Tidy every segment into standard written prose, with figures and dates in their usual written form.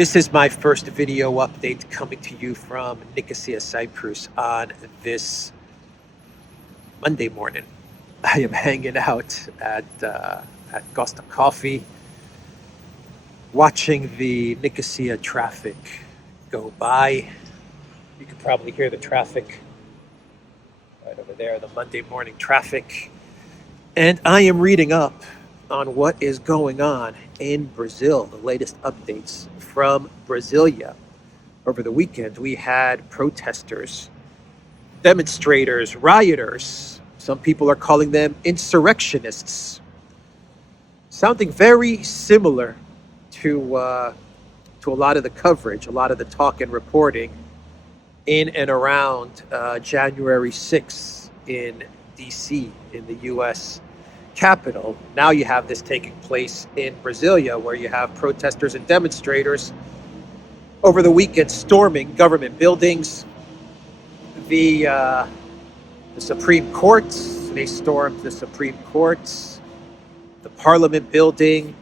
This is my first video update coming to you from Nicosia, Cyprus on this Monday morning. I am hanging out at Costa Coffee, watching the Nicosia traffic go by. You can probably hear the traffic right over there, the Monday morning traffic. And I am reading up on what is going on in Brazil, the latest updates from Brasilia. Over the weekend, we had protesters, demonstrators, rioters. Some people are calling them insurrectionists, sounding very similar to a lot of the coverage, a lot of the talk and reporting in and around January 6th in DC, in the U.S. capital. Now you have this taking place in Brasilia, where you have protesters and demonstrators over the weekend storming government buildings. The Supreme Court, they stormed the Supreme Court, the Parliament building.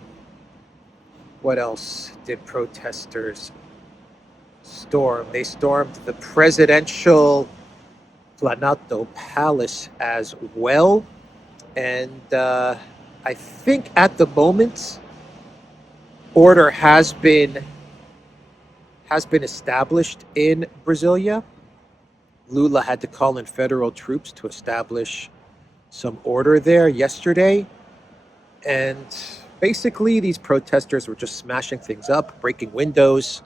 What else did protesters storm? They stormed the presidential Planalto Palace as well. And I think at the moment, order has been established in Brasilia. Lula had to call in federal troops to establish some order there yesterday. And basically, these protesters were just smashing things up, breaking windows,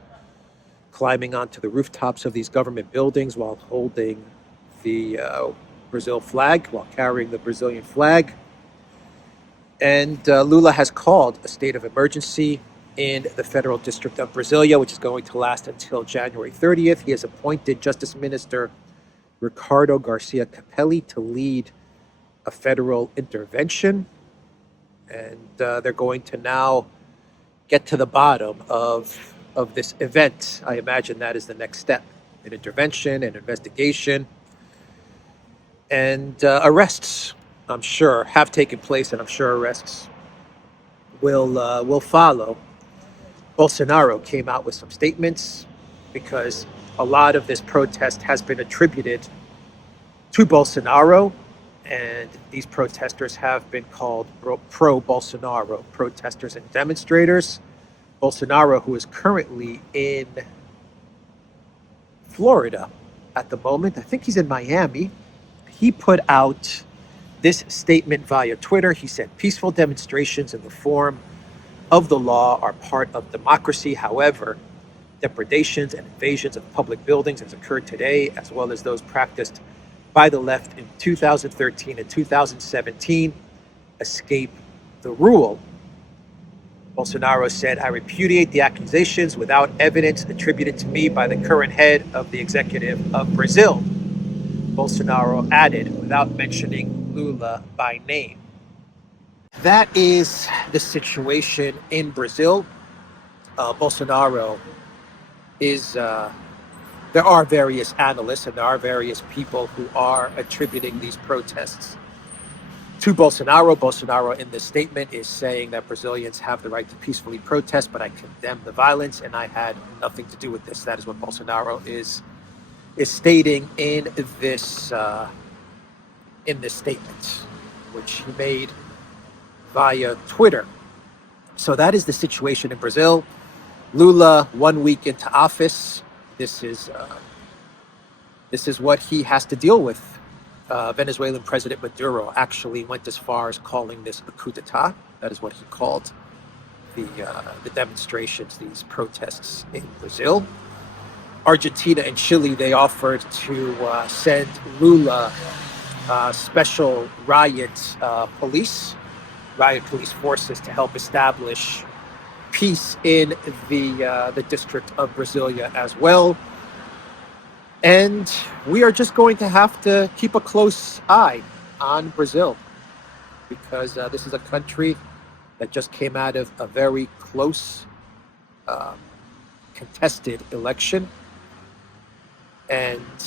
climbing onto the rooftops of these government buildings while holding the Brazil flag, while carrying the Brazilian flag. And Lula has called a state of emergency in the federal district of Brasilia, which is going to last until January 30th. He has appointed Justice Minister Ricardo Garcia Capelli to lead a federal intervention. And they're going to now get to the bottom of this event. I imagine that is the next step, an intervention, an investigation. And arrests, I'm sure, have taken place, and I'm sure arrests will follow. Bolsonaro came out with some statements because a lot of this protest has been attributed to Bolsonaro, and these protesters have been called pro-Bolsonaro protesters and demonstrators. Bolsonaro, who is currently in Florida at the moment, I think he's in Miami, he put out this statement via Twitter. He said, "Peaceful demonstrations in the form of the law are part of democracy. However, depredations and invasions of public buildings has occurred today, as well as those practiced by the left in 2013 and 2017, escape the rule." Bolsonaro said, "I repudiate the accusations without evidence attributed to me by the current head of the executive of Brazil." Bolsonaro added, without mentioning Lula by name. That is the situation in Brazil. Bolsonaro is, there are various analysts and there are various people who are attributing these protests to Bolsonaro. Bolsonaro in this statement is saying that Brazilians have the right to peacefully protest, but I condemn the violence and I had nothing to do with this. That is what Bolsonaro is stating in this statement, which he made via Twitter. So that is the situation in Brazil. Lula, 1 week into office, this is what he has to deal with. Venezuelan President Maduro actually went as far as calling this a coup d'etat. That is what he called the demonstrations, these protests in Brazil. Argentina and Chile, they offered to send Lula special riot police forces to help establish peace in the district of Brasilia as well. And we are just going to have to keep a close eye on Brazil, because this is a country that just came out of a very close, contested election. And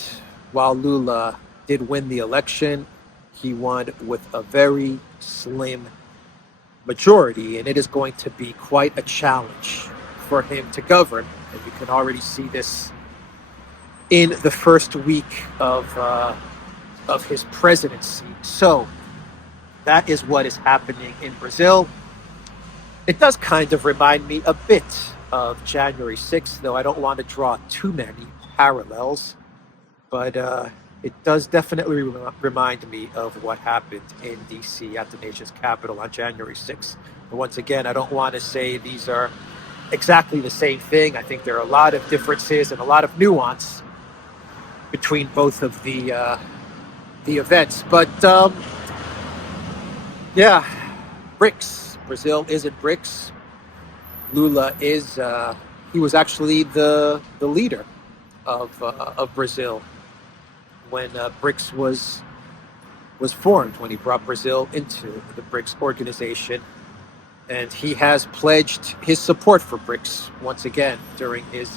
while Lula did win the election, he won with a very slim majority, and it is going to be quite a challenge for him to govern. And you can already see this in the first week of his presidency. So that is what is happening in Brazil. It does kind of remind me a bit of January 6th, though I don't want to draw too many parallels. But it does definitely remind me of what happened in D.C. at the nation's capital on January 6th. But once again, I don't want to say these are exactly the same thing. I think there are a lot of differences and a lot of nuance between both of the events. But yeah, BRICS. Brazil is in BRICS. Lula is, he was actually the leader of Brazil when BRICS was formed, when he brought Brazil into the BRICS organization. And he has pledged his support for BRICS once again during his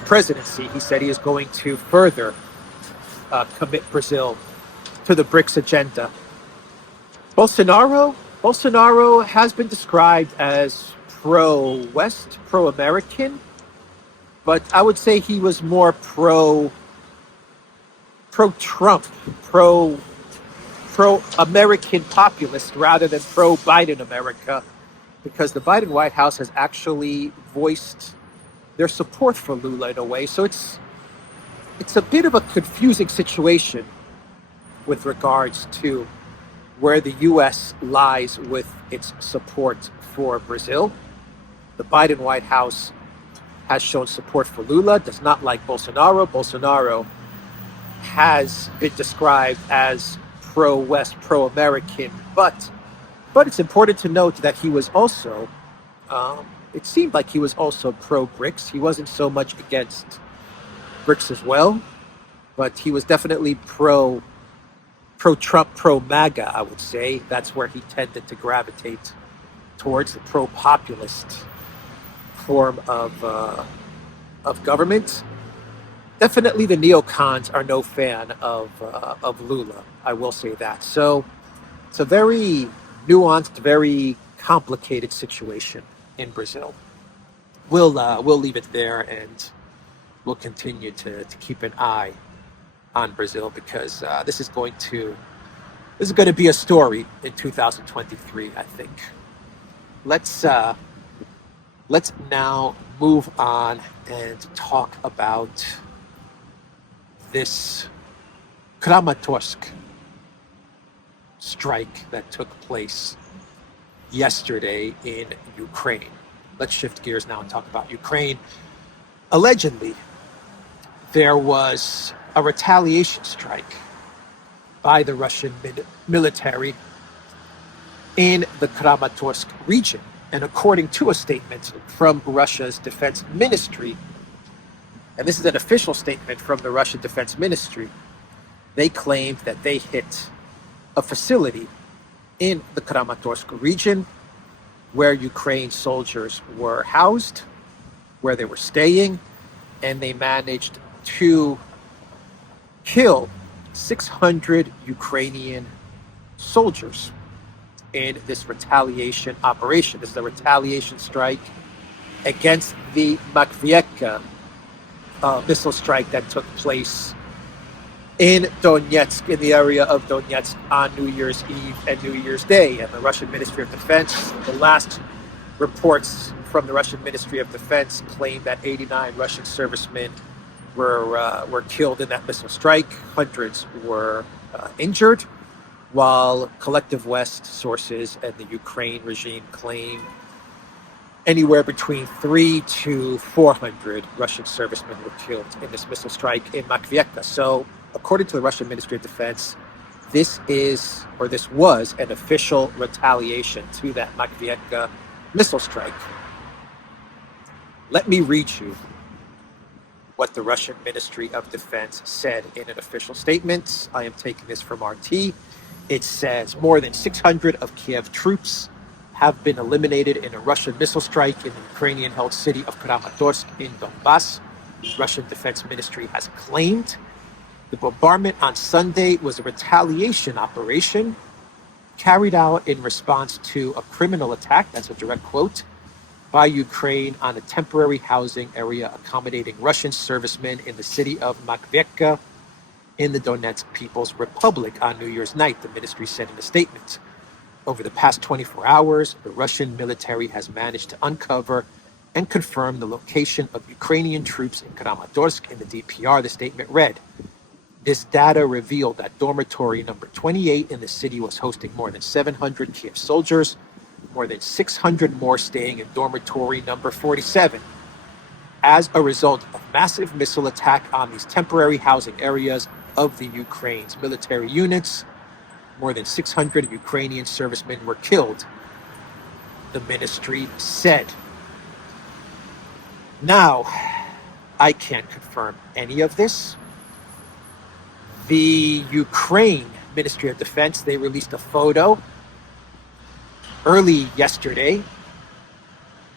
presidency. He said he is going to further commit Brazil to the BRICS agenda. Bolsonaro has been described as pro-West, pro-American, but I would say he was more pro-Trump, pro-American populist rather than pro-Biden America, because the Biden White House has actually voiced their support for Lula in a way. So it's a bit of a confusing situation with regards to where the U.S. lies with its support for Brazil. The Biden White House has shown support for Lula, does not like Bolsonaro. Bolsonaro has been described as pro-West, pro-American, but it's important to note that he was also, it seemed like he was also pro-BRICS. He wasn't so much against BRICS as well, but he was definitely pro-Trump, pro-MAGA, I would say. That's where he tended to gravitate towards, the pro-populist form of government. Definitely the neocons are no fan of Lula, I will say that. So it's a very nuanced, very complicated situation in Brazil. We'll leave it there, and we'll continue to keep an eye on Brazil, because this is going to be a story in 2023, I think. Let's now move on and talk about this Kramatorsk strike that took place yesterday in Ukraine. Let's shift gears now and talk about Ukraine. Allegedly, there was a retaliation strike by the Russian military in the Kramatorsk region. And according to a statement from Russia's defense ministry, and this is an official statement from the Russian defense ministry, they claimed that they hit a facility in the Kramatorsk region where Ukraine soldiers were housed, where they were staying, and they managed to kill 600 Ukrainian soldiers in this retaliation operation. This is a retaliation strike against the Makiivka missile strike that took place in Donetsk, in the area of Donetsk, on New Year's Eve and New Year's Day. And the Russian Ministry of Defense, the last reports from the Russian Ministry of Defense claim that 89 Russian servicemen were killed in that missile strike. Hundreds were injured, while collective West sources and the Ukraine regime claim anywhere between 300 to 400 Russian servicemen were killed in this missile strike in Makiivka. So, according to the Russian Ministry of Defense, this was an official retaliation to that Makiivka missile strike. Let me read you what the Russian Ministry of Defense said in an official statement. I am taking this from RT. It says, more than 600 of Kiev troops have been eliminated in a Russian missile strike in the Ukrainian-held city of Kramatorsk in Donbass. The Russian Defense Ministry has claimed the bombardment on Sunday was a retaliation operation carried out in response to a criminal attack, that's a direct quote, by Ukraine on a temporary housing area accommodating Russian servicemen in the city of Matveyka in the Donetsk People's Republic on New Year's night, the ministry said in a statement. Over the past 24 hours, the Russian military has managed to uncover and confirm the location of Ukrainian troops in Kramatorsk in the DPR, the statement read. This data revealed that dormitory number 28 in the city was hosting more than 700 Kiev soldiers, more than 600 more staying in dormitory number 47. As a result of massive missile attack on these temporary housing areas of the Ukraine's military units, more than 600 Ukrainian servicemen were killed, the ministry said. Now, I can't confirm any of this. The Ukraine Ministry of Defense, they released a photo early yesterday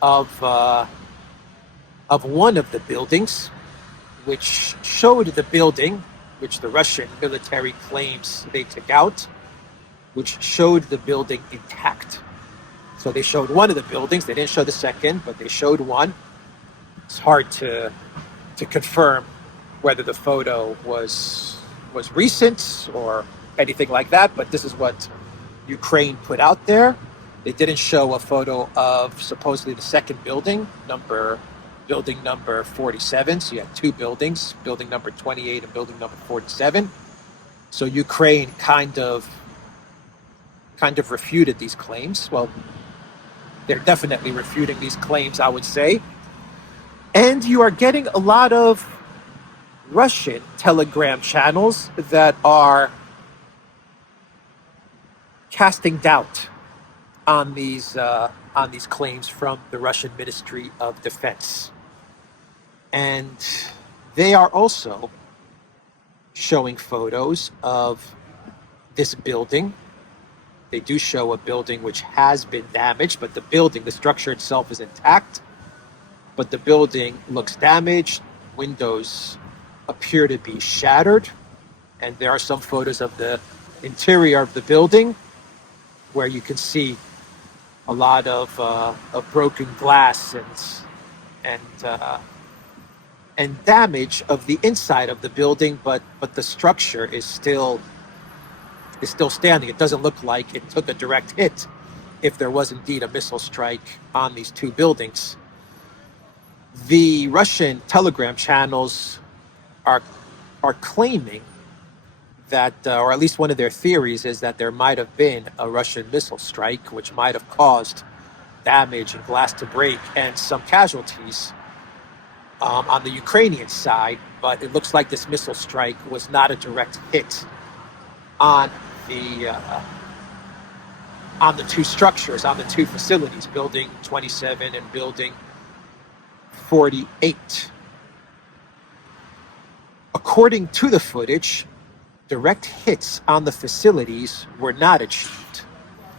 of one of the buildings, which showed the building, which the Russian military claims they took out, which showed the building intact. So they showed one of the buildings. They didn't show the second, but they showed one. It's hard to confirm whether the photo was recent or anything like that, but this is what Ukraine put out there. They didn't show a photo of supposedly the second building number 47. So you had two buildings, building number 28 and building number 47. So Ukraine kind of refuted these claims. Well, they're definitely refuting these claims, I would say. And you are getting a lot of Russian Telegram channels that are casting doubt on these claims from the Russian Ministry of Defense. And they are also showing photos of this building. They do show a building which has been damaged, but the structure itself is intact. But the building looks damaged. Windows appear to be shattered. And there are some photos of the interior of the building where you can see a lot of broken glass and damage of the inside of the building, but the structure is still standing. It doesn't look like it took a direct hit if there was indeed a missile strike on these two buildings. The Russian Telegram channels are claiming that, or at least one of their theories is that there might have been a Russian missile strike, which might have caused damage and glass to break and some casualties on the Ukrainian side. But it looks like this missile strike was not a direct hit on the two structures, on the two facilities, building 27 and building 48. According to the footage, direct hits on the facilities were not achieved,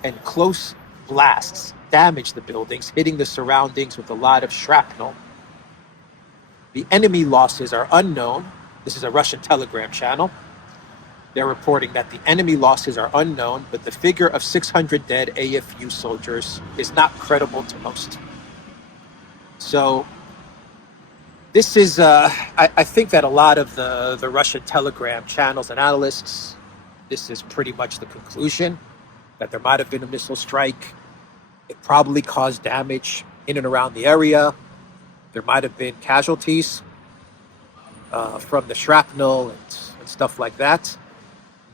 and close blasts damaged the buildings, hitting the surroundings with a lot of shrapnel. The enemy losses are unknown. This is a Russian Telegram channel. They're reporting that the enemy losses are unknown, but the figure of 600 dead AFU soldiers is not credible to most. So this is, I think that a lot of the Russian Telegram channels and analysts, this is pretty much the conclusion, that there might have been a missile strike. It probably caused damage in and around the area. There might have been casualties from the shrapnel and stuff like that.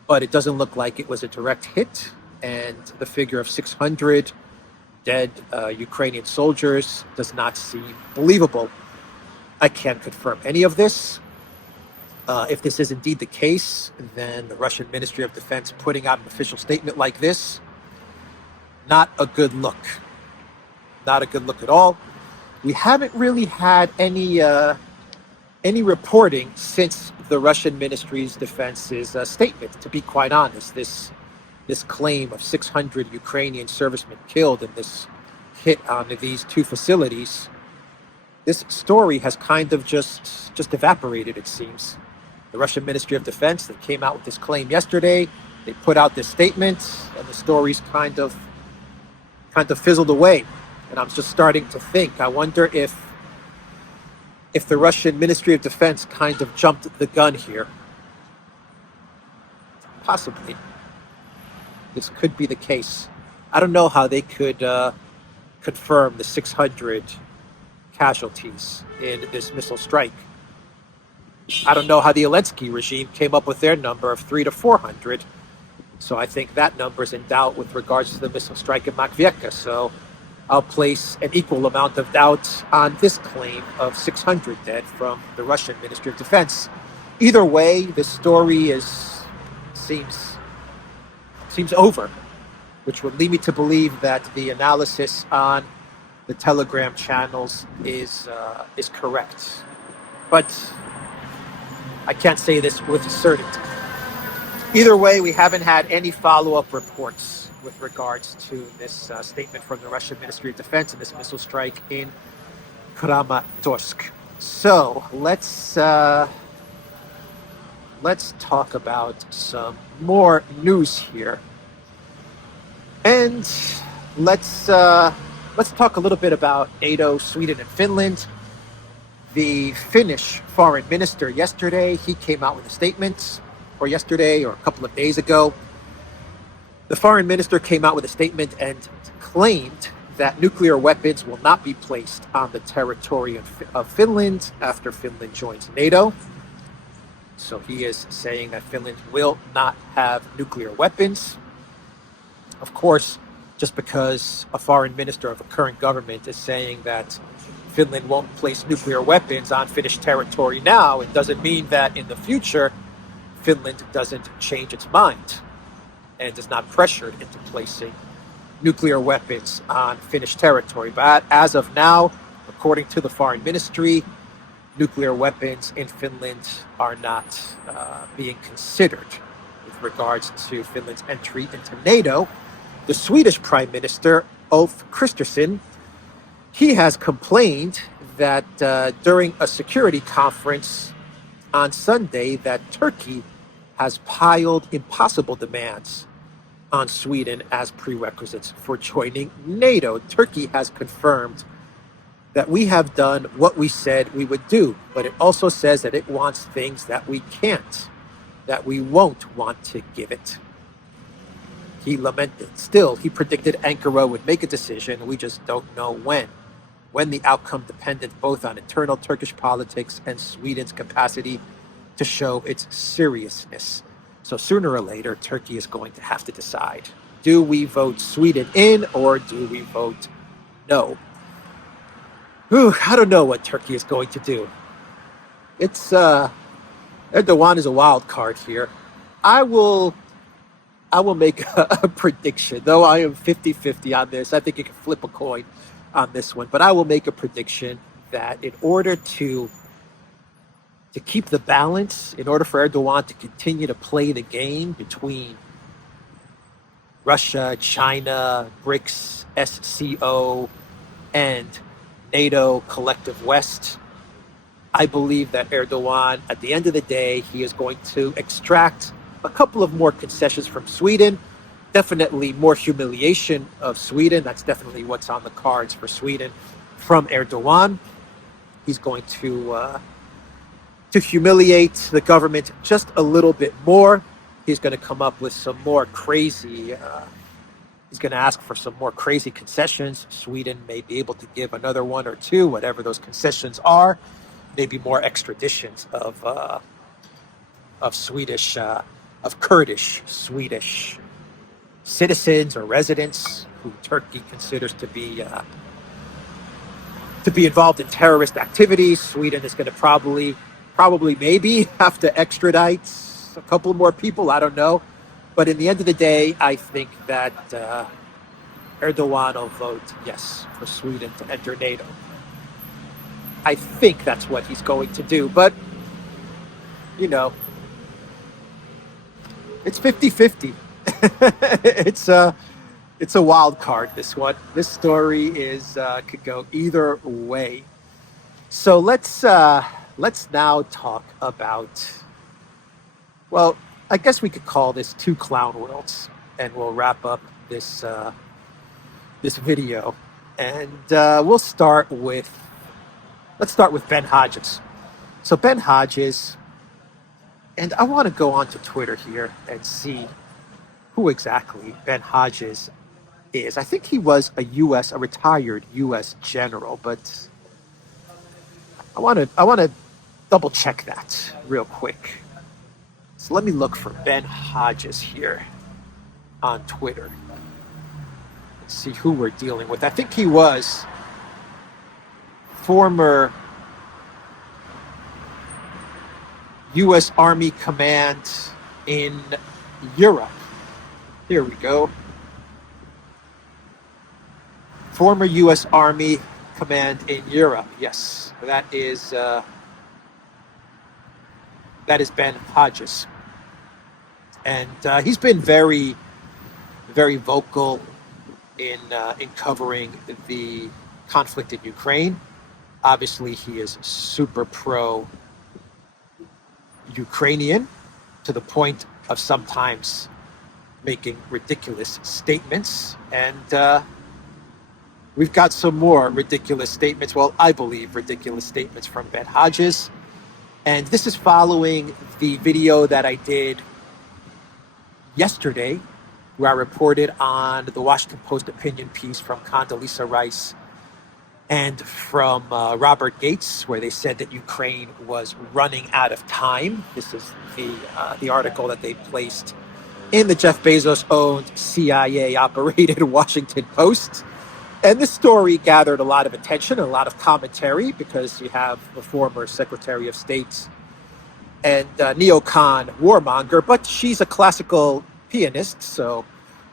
But it doesn't look like it was a direct hit. And the figure of 600 dead Ukrainian soldiers does not seem believable. I can't confirm any of this. If this is indeed the case, then the Russian Ministry of Defense putting out an official statement like this, not a good look. Not a good look at all. We haven't really had any reporting since the Russian Ministry's Defense's statement, to be quite honest. This claim of 600 Ukrainian servicemen killed in this hit on these two facilities, this story has kind of just evaporated, it seems. The Russian Ministry of Defense, they came out with this claim yesterday. They put out this statement, and the story's kind of fizzled away. And I'm just starting to think, I wonder if the Russian Ministry of Defense kind of jumped the gun here. Possibly. This could be the case. I don't know how they could confirm the 600 casualties in this missile strike. I don't know how the Zelensky regime came up with their number of 300 to 400. So I think that number is in doubt with regards to the missile strike in Makiivka. So I'll place an equal amount of doubt on this claim of 600 dead from the Russian Ministry of Defense. Either way, the story seems over, which would lead me to believe that the analysis on the Telegram channels is correct. But I can't say this with certainty. Either way, we haven't had any follow-up reports with regards to this statement from the Russian Ministry of Defense and this missile strike in Kramatorsk. So let's talk about some more news here, and let's talk a little bit about NATO, Sweden, and Finland. The Finnish foreign minister yesterday, he came out with a statement, or yesterday or a couple of days ago. The foreign minister came out with a statement and claimed that nuclear weapons will not be placed on the territory of Finland after Finland joins NATO. So he is saying that Finland will not have nuclear weapons. Of course, just because a foreign minister of a current government is saying that Finland won't place nuclear weapons on Finnish territory now, it doesn't mean that in the future Finland doesn't change its mind and is not pressured into placing nuclear weapons on Finnish territory. But as of now, according to the foreign ministry, nuclear weapons in Finland are not being considered with regards to Finland's entry into NATO. The Swedish Prime Minister, Ulf Kristersson, he has complained that during a security conference on Sunday that Turkey has piled impossible demands on Sweden as prerequisites for joining NATO. Turkey has confirmed that we have done what we said we would do, but it also says that it wants things that we can't, that we won't want to give it. He lamented. Still, he predicted Ankara would make a decision. We just don't know when. When the outcome dependent both on internal Turkish politics and Sweden's capacity to show its seriousness. So sooner or later, Turkey is going to have to decide. Do we vote Sweden in or do we vote no? I don't know what Turkey is going to do. It's Erdogan is a wild card here. I will make a prediction, though I am 50-50 on this. I think you can flip a coin on this one, but I will make a prediction that in order to keep the balance, in order for Erdogan to continue to play the game between Russia, China, BRICS, SCO, and NATO, Collective West, I believe that Erdogan, at the end of the day, he is going to extract a couple of more concessions from Sweden, definitely more humiliation of Sweden. That's definitely what's on the cards for Sweden from Erdogan. He's going to humiliate the government just a little bit more. He's going to come up with some more crazy, he's going to ask for some more crazy concessions. Sweden may be able to give another one or two, whatever those concessions are. Maybe more extraditions of Kurdish Swedish citizens or residents who Turkey considers to be involved in terrorist activities. Sweden is going to probably maybe have to extradite a couple more people. I don't know. But in the end of the day, I think that Erdogan will vote yes for Sweden to enter NATO. I think that's what he's going to do. But, it's 50-50. It's a wild card, this one. This story could go either way. So let's now talk about, well, I guess we could call this two clown worlds, and we'll wrap up this video. And let's start with Ben Hodges. So Ben Hodges, and I want to go onto Twitter here and see who exactly Ben Hodges is. I think he was a retired U.S. general, but I want to double check that real quick. So let me look for Ben Hodges here on Twitter. Let's see who we're dealing with. I think he was former U.S. Army Command in Europe. Here we go. Former U.S. Army Command in Europe. Yes, that is Ben Hodges, and he's been very, very vocal in covering the conflict in Ukraine. Obviously, he is super pro Ukrainian to the point of sometimes making ridiculous statements, and we've got some more ridiculous statements. Well, I believe ridiculous statements from Ben Hodges. And this is following the video that I did yesterday, where I reported on the Washington Post opinion piece from Condoleezza Rice and from Robert Gates, where they said that Ukraine was running out of time. This is the article that they placed in the Jeff Bezos-owned CIA-operated Washington Post. And this story gathered a lot of attention and a lot of commentary because you have the former Secretary of State and neocon warmonger, but she's a classical pianist, so,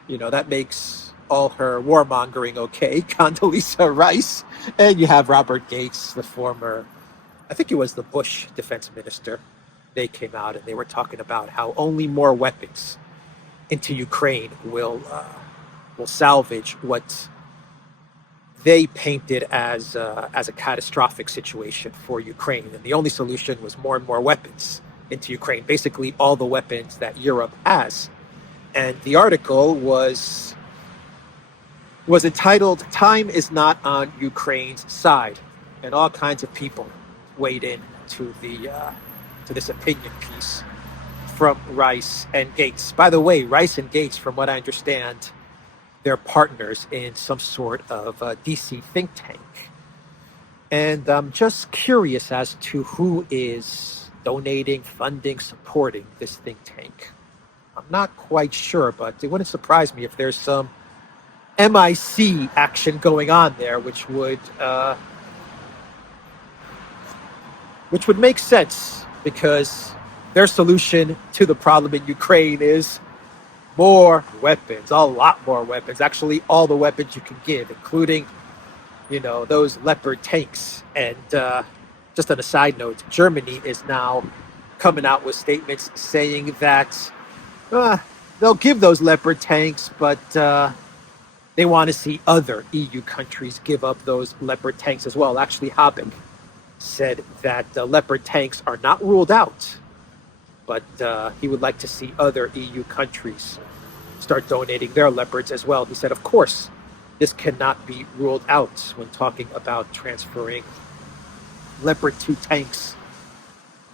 that makes all her warmongering okay. Condoleezza Rice. And you have Robert Gates, the former, I think he was the Bush defense minister. They came out and they were talking about how only more weapons into Ukraine will salvage what they painted as a catastrophic situation for Ukraine. And the only solution was more and more weapons into Ukraine, basically all the weapons that Europe has. And the article was entitled, "Time is not on Ukraine's side." And all kinds of people weighed in to this opinion piece from Rice and Gates. By the way, Rice and Gates, from what I understand, they're partners in some sort of DC think tank. And I'm just curious as to who is donating, funding, supporting this think tank. I'm not quite sure, but it wouldn't surprise me if there's some MIC action going on there, which would make sense, because their solution to the problem in Ukraine is more weapons, a lot more weapons. Actually, all the weapons you can give, including, those Leopard tanks. And just on a side note, Germany is now coming out with statements saying that they'll give those Leopard tanks, but they want to see other EU countries give up those Leopard tanks as well. Actually, Habeck said that Leopard tanks are not ruled out, but he would like to see other EU countries start donating their Leopards as well. He said, of course, this cannot be ruled out when talking about transferring Leopard 2 tanks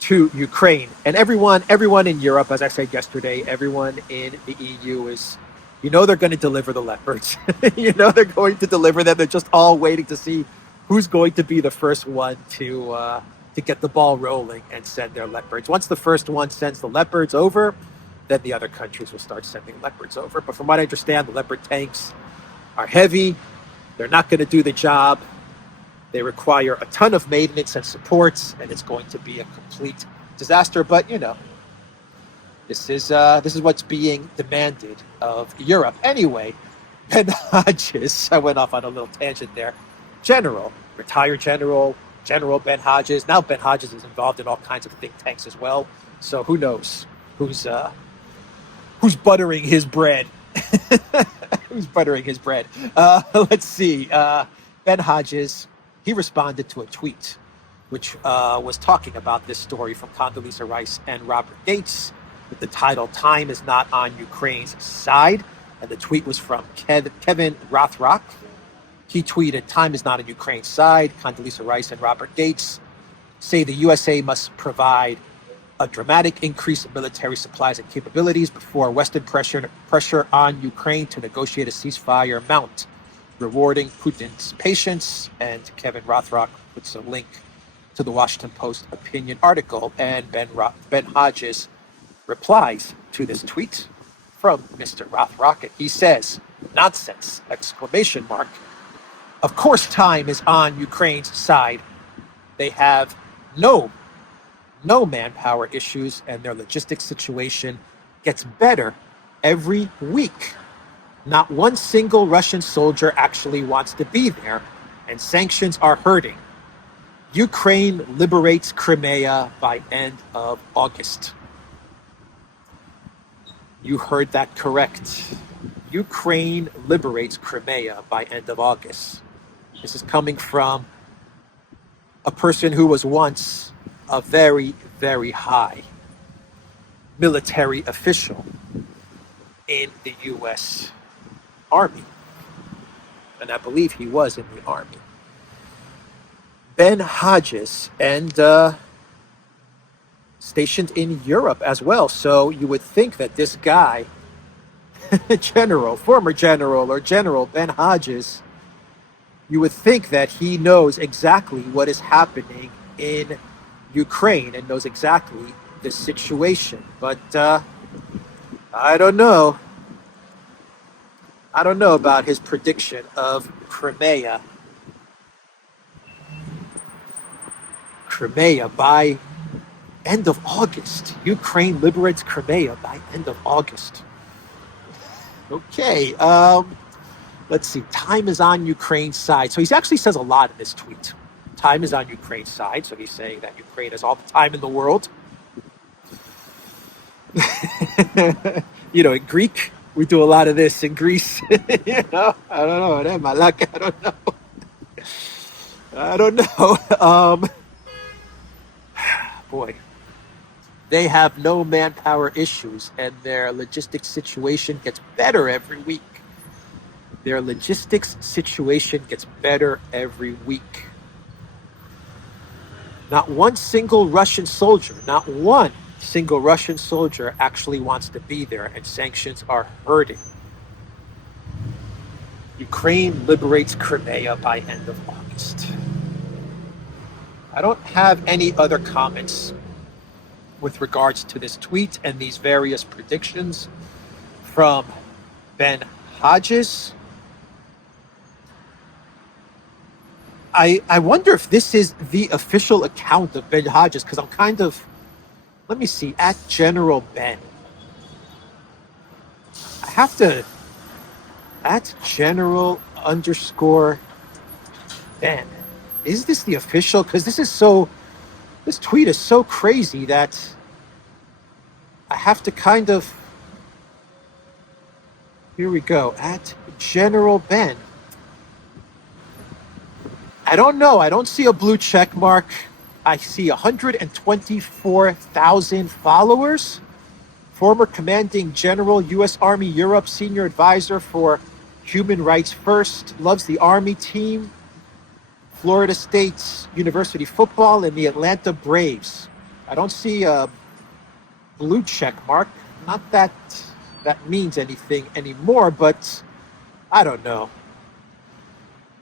to Ukraine. And everyone in Europe, as I said yesterday, everyone in the EU is, they're going to deliver the Leopards. They're going to deliver them. They're just all waiting to see who's going to be the first one to get the ball rolling and send their Leopards. Once the first one sends the Leopards over, then the other countries will start sending Leopards over. But from what I understand, the Leopard tanks are heavy. They're not going to do the job. They require a ton of maintenance and supports, and it's going to be a complete disaster. But, this is what's being demanded of Europe. Anyway, Ben Hodges, I went off on a little tangent there. Retired General Ben Hodges. Now Ben Hodges is involved in all kinds of think tanks as well. So who knows who's buttering his bread? Who's buttering his bread? Let's see. Ben Hodges, he responded to a tweet which was talking about this story from Condoleezza Rice and Robert Gates with the title, "Time is not on Ukraine's side." And the tweet was from Kevin Rothrock. He tweeted, "Time is not on Ukraine's side. Condoleezza Rice and Robert Gates say the USA must provide a dramatic increase in military supplies and capabilities before Western pressure on Ukraine to negotiate a ceasefire mount, rewarding Putin's patience." And Kevin Rothrock puts a link to the Washington Post opinion article, and Ben Hodges replies to this tweet from Mr. Rothrock, and he says, "Nonsense!" Exclamation mark. Of course, time is on Ukraine's side. They have no manpower issues, and their logistics situation gets better every week. Not one single Russian soldier actually wants to be there, and sanctions are hurting. Ukraine liberates Crimea by end of August. You heard that correct. Ukraine liberates Crimea by end of August. This is coming from a person who was once a very, very high military official in the U.S. Army. And I believe he was in the Army. Ben Hodges, and stationed in Europe as well. So you would think that this guy, former General Ben Hodges, you would think that he knows exactly what is happening in Ukraine and knows exactly the situation. But I don't know. I don't know about his prediction of Crimea. Crimea by end of August. Ukraine liberates Crimea by end of August. Okay. Let's see. Time is on Ukraine's side. So he actually says a lot in this tweet. Time is on Ukraine's side. So he's saying that Ukraine has all the time in the world. In Greek, we do a lot of this in Greece. I don't know. Malak, I don't know. I don't know. Boy, they have no manpower issues, and their logistics situation gets better every week. Their logistics situation gets better every week. Not one single Russian soldier actually wants to be there, and sanctions are hurting. Ukraine liberates Crimea by end of August. I don't have any other comments with regards to this tweet and these various predictions from Ben Hodges. I wonder if this is the official account of Ben Hodges, because I'm kind of, let me see, at General Ben. I have to, at General _ Ben. Is this the official? Because this tweet is so crazy that I have to kind of, here we go, at General Ben. I don't know. I don't see a blue check mark. I see 124,000 followers. Former commanding general, U.S. Army Europe, senior advisor for Human Rights First, loves the Army team, Florida State University football, and the Atlanta Braves. I don't see a blue check mark. Not that that means anything anymore, but I don't know.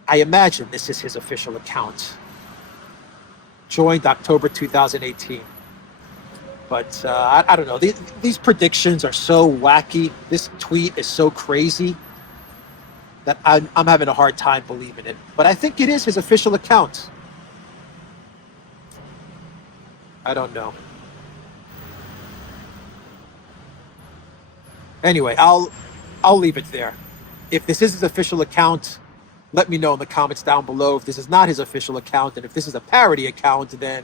I imagine this is his official account. Joined October 2018. But I don't know. These predictions are so wacky. This tweet is so crazy that I'm having a hard time believing it. But I think it is his official account. I don't know. Anyway, I'll leave it there. If this is his official account, let me know in the comments down below. If this is not his official account, and if this is a parody account, then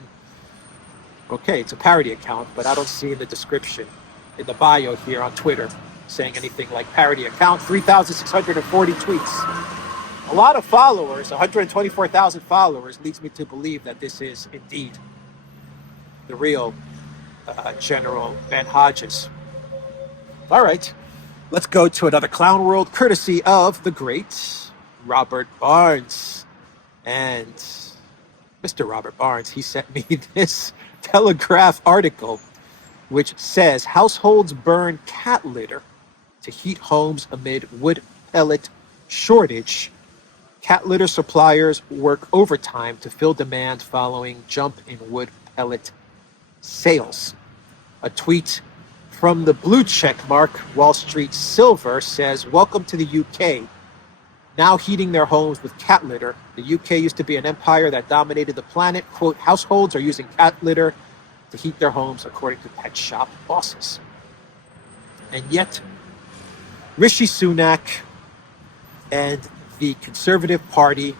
okay, it's a parody account, but I don't see in the description, in the bio here on Twitter, saying anything like parody account. 3,640 tweets. A lot of followers, 124,000 followers, leads me to believe that this is indeed the real General Ben Hodges. All right, let's go to another clown world, courtesy of the great Robert Barnes. And Mr. Robert Barnes, he sent me this Telegraph article, which says households burn cat litter to heat homes amid wood pellet shortage. Cat litter suppliers work overtime to fill demand following jump in wood pellet sales. A tweet from the blue check mark Wall Street Silver says, "Welcome to the UK. Now heating their homes with cat litter. The UK used to be an empire that dominated the planet. Quote, households are using cat litter to heat their homes, according to pet shop bosses." And yet, Rishi Sunak and the Conservative Party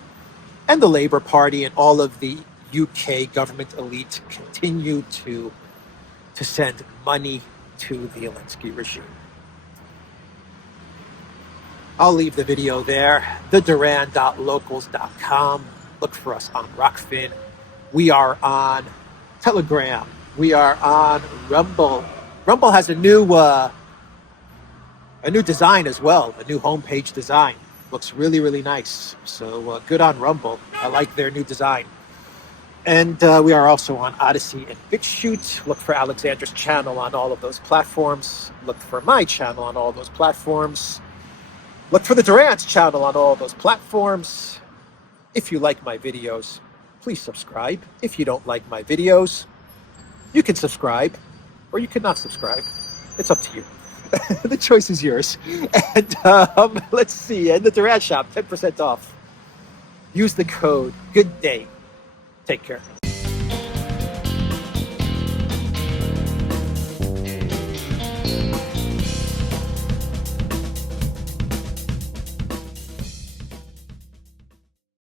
and the Labour Party and all of the UK government elite continue to send money to the Zelensky regime. I'll leave the video there, theduran.locals.com. Look for us on Rockfin. We are on Telegram. We are on Rumble. Rumble has a new design as well, a new homepage design. Looks really, really nice. So good on Rumble. I like their new design. And we are also on ODYSEE and BitChute. Look for Alexander's channel on all of those platforms. Look for my channel on all those platforms. Look for the Duran's channel on all those platforms. If you like my videos, please subscribe. If you don't like my videos, you can subscribe or you cannot subscribe. It's up to you. The choice is yours. And let's see. And the Duran shop, 10% off. Use the code. Good day. Take care.